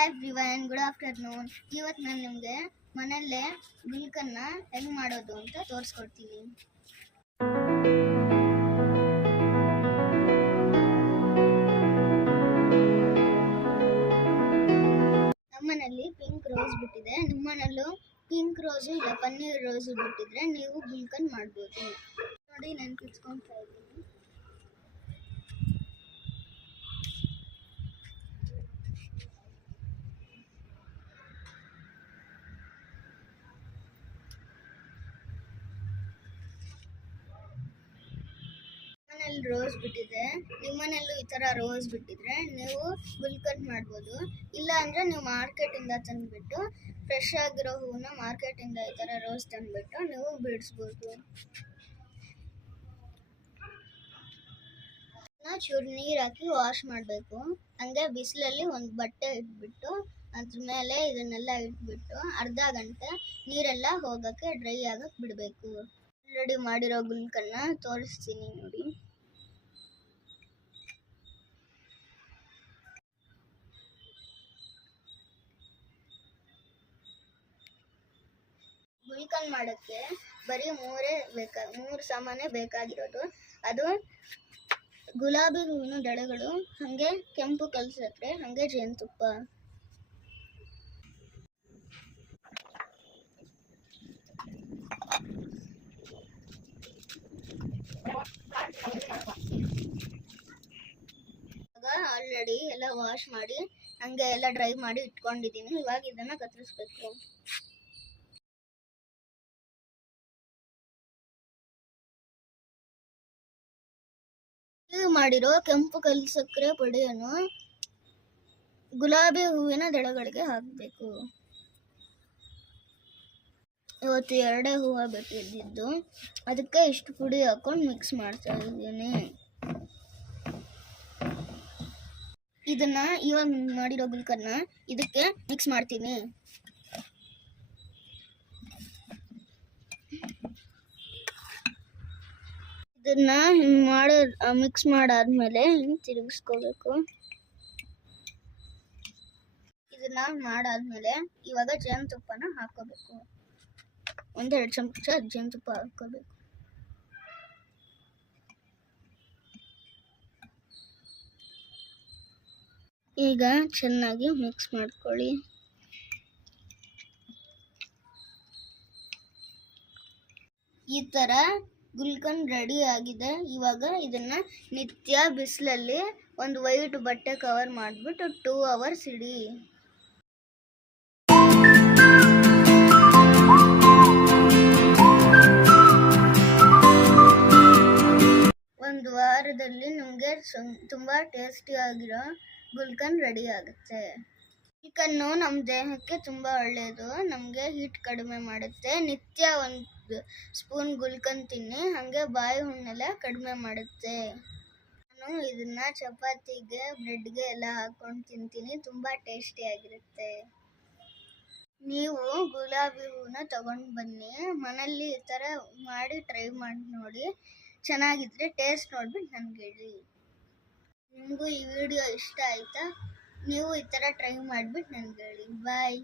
Hi everyone, good afternoon. ಇವತ್ತು ನಾನು ನಿಮಗೆ ಮನೆಯಲ್ಲೇ ಗುಲ್ಕನ್ನ ಹೆಂಗೆ ಮಾಡೋದು ಅಂತ ತೋರಿಸ್ಕೊಡ್ತೀನಿ. ನಮ್ಮನೇಲಿ ಪಿಂಕ್ ರೋಸ್ ಬಿಟ್ಟಿದೆ. ನಿಮ್ಮನೇಲೂ ಪಿಂಕ್ ರೋಸು ಇಲ್ಲ ಪನ್ನೀರ್ ರೋಸು ಬಿಟ್ಟಿದ್ರೆ ನೀವು ಗುಲ್ಕನ್ ಮಾಡ್ಬೋದು. ನೋಡಿ, ನಾನು ಕಿತ್ಕೊಳ್ತಾ ಇದ್ದೀನಿ. ರೋಸ್ ಬಿಟ್ಟಿದೆ. ನಿಮ್ಮನೆಲ್ಲೂ ಈ ತರ ರೋಸ್ ಬಿಟ್ಟಿದ್ರೆ ನೀವು ಗುಲ್ಕನ್ ಮಾಡ್ಬೋದು. ಇಲ್ಲ ಅಂದ್ರೆ ನೀವು ಮಾರ್ಕೆಟ್ ಇಂದ ತಂದ್ಬಿಟ್ಟು ಫ್ರೆಶ್ ಆಗಿರೋ ಹೂವನ್ನ ಮಾರ್ಕೆಟ್ ಇಂದ ಈ ತರ ರೋಸ್ ತಂದ್ಬಿಟ್ಟು ನೀವು ಬಿಡಿಸ್ಬೋದು. ಚೂರು ನೀರ್ ಹಾಕಿ ವಾಶ್ ಮಾಡಬೇಕು. ಹಂಗೆ ಬಿಸಿಲಲ್ಲಿ ಒಂದು ಬಟ್ಟೆ ಇಟ್ಬಿಟ್ಟು ಅದ್ರ ಮೇಲೆ ಇದನ್ನೆಲ್ಲ ಇಟ್ಬಿಟ್ಟು ಅರ್ಧ ಗಂಟೆ ನೀರೆಲ್ಲ ಹೋಗಕ್ಕೆ ಡ್ರೈ ಆಗಕ್ಕೆ ಬಿಡಬೇಕು. ಆಲ್ರೆಡಿ ಮಾಡಿರೋ ಗುಲ್ಕನ್ನ ತೋರಿಸ್ತೀನಿ ನೋಡಿ. ಗುಲ್ಕನ್ ಮಾಡೋಕ್ಕೆ ಬರೀ ಮೂರು ಸಾಮಾನೇ ಬೇಕಾಗಿರೋದು. ಅದು ಗುಲಾಬಿ ಹೂವಿನ ದಳಗಳು, ಹಾಗೆ ಕೆಂಪು ಕಲ್ಸಕ್ರೆ, ಹಾಗೆ ಜೇನುತುಪ್ಪ. ಆಲ್ರೆಡಿ ಎಲ್ಲ ವಾಶ್ ಮಾಡಿ ಹಂಗೆ ಎಲ್ಲ ಡ್ರೈ ಮಾಡಿ ಇಟ್ಕೊಂಡಿದ್ದೀನಿ. ಇವಾಗ ಇದನ್ನ ಕತ್ತರಿಸ್ಬೇಕು. ಮಾಡಿರೋ ಕೆಂಪು ಕಲ್ಸಕ್ರೆ ಪುಡಿಯನ್ನು ಗುಲಾಬಿ ಹೂವಿನ ದಳಗಳಿಗೆ ಹಾಕಬೇಕು. ಇವತ್ತು 2 ಹೂವು ಬೇಕಿದ್ದು, ಅದಕ್ಕೆ ಇಷ್ಟು ಪುಡಿ ಹಾಕೊಂಡು ಮಿಕ್ಸ್ ಮಾಡ್ತಾ ಇದ್ದೀನಿ. ಇದನ್ನ ಇವಾಗ ಮಾಡಿರೋ ಗುಲ್ಕನ್ನ ಇದಕ್ಕೆ ಮಿಕ್ಸ್ ಮಾಡ್ತೀನಿ. ಇದನ್ನ ಮಿಕ್ಸ್ ಮಾಡಾದ್ಮೇಲೆ ತಿರುಗಿಸ್ಕೋಬೇಕು. ಇದನ್ನ ಮಾಡಾದ್ಮೇಲೆ ಇವಾಗ ಜೇನುತುಪ್ಪನ ಹಾಕೋಬೇಕು. 1-2 ಚಮಚ ಜೇನುತುಪ್ಪ ಹಾಕೋಬೇಕು. ಈಗ ಚೆನ್ನಾಗಿ ಮಿಕ್ಸ್ ಮಾಡ್ಕೊಳ್ಳಿ. ಈ ತರ ಗುಲ್ಕನ್ ರೆಡಿ ಆಗಿದೆ. ಇವಾಗ ಇದನ್ನ ನಿತ್ಯ ಬಿಸಿಲಲ್ಲಿ ಒಂದು ವೈಟ್ ಬಟ್ಟೆ ಕವರ್ ಮಾಡಿಬಿಟ್ಟು 2 ಅವರ್ಸ್ ಇಡಿ. ಒಂದು ವಾರದಲ್ಲಿ ನಿಮಗೆ ತುಂಬಾ ಟೇಸ್ಟಿ ಆಗಿರೋ ಗುಲ್ಕನ್ ರೆಡಿ ಆಗುತ್ತೆ. ಗುಲ್ಕನ್ನು ನಮ್ಮ ದೇಹಕ್ಕೆ ತುಂಬಾ ಒಳ್ಳೆಯದು. ನಮಗೆ ಹೀಟ್ ಕಡಿಮೆ ಮಾಡುತ್ತೆ. ನಿತ್ಯ 1 ಸ್ಪೂನ್ ಗುಲ್ಕನ್ ತಿನ್ನಿ, ಹಾಗೆ ಬಾಯಿ ಹುಣ್ಣೆಲ್ಲ ಕಡಿಮೆ ಮಾಡುತ್ತೆ. ನಾನು ಇದನ್ನ ಚಪಾತಿಗೆ, ಬ್ರೆಡ್ಗೆ ಎಲ್ಲ ಹಾಕೊಂಡು ತಿಂತೀನಿ. ತುಂಬಾ ಟೇಸ್ಟಿ ಆಗಿರುತ್ತೆ. ನೀವು ಗುಲಾಬಿ ಹೂವನ್ನ ತಗೊಂಡು ಬನ್ನಿ, ಮನೇಲಿ ಈ ಥರ ಮಾಡಿ ಟ್ರೈ ಮಾಡಿ ನೋಡಿ. ಚೆನ್ನಾಗಿದ್ರೆ ಟೇಸ್ಟ್ ನೋಡ್ಬಿಟ್ಟು ನನಗೆ ಹೇಳಿ. ನಿಮಗೂ ಈ ವಿಡಿಯೋ ಇಷ್ಟ ಆಯ್ತಾ? ನೀವು ಈ ಥರ ಟ್ರೈ ಮಾಡಿಬಿಟ್ಟು ನನಗೆ ಹೇಳಿ. ಬಾಯ್.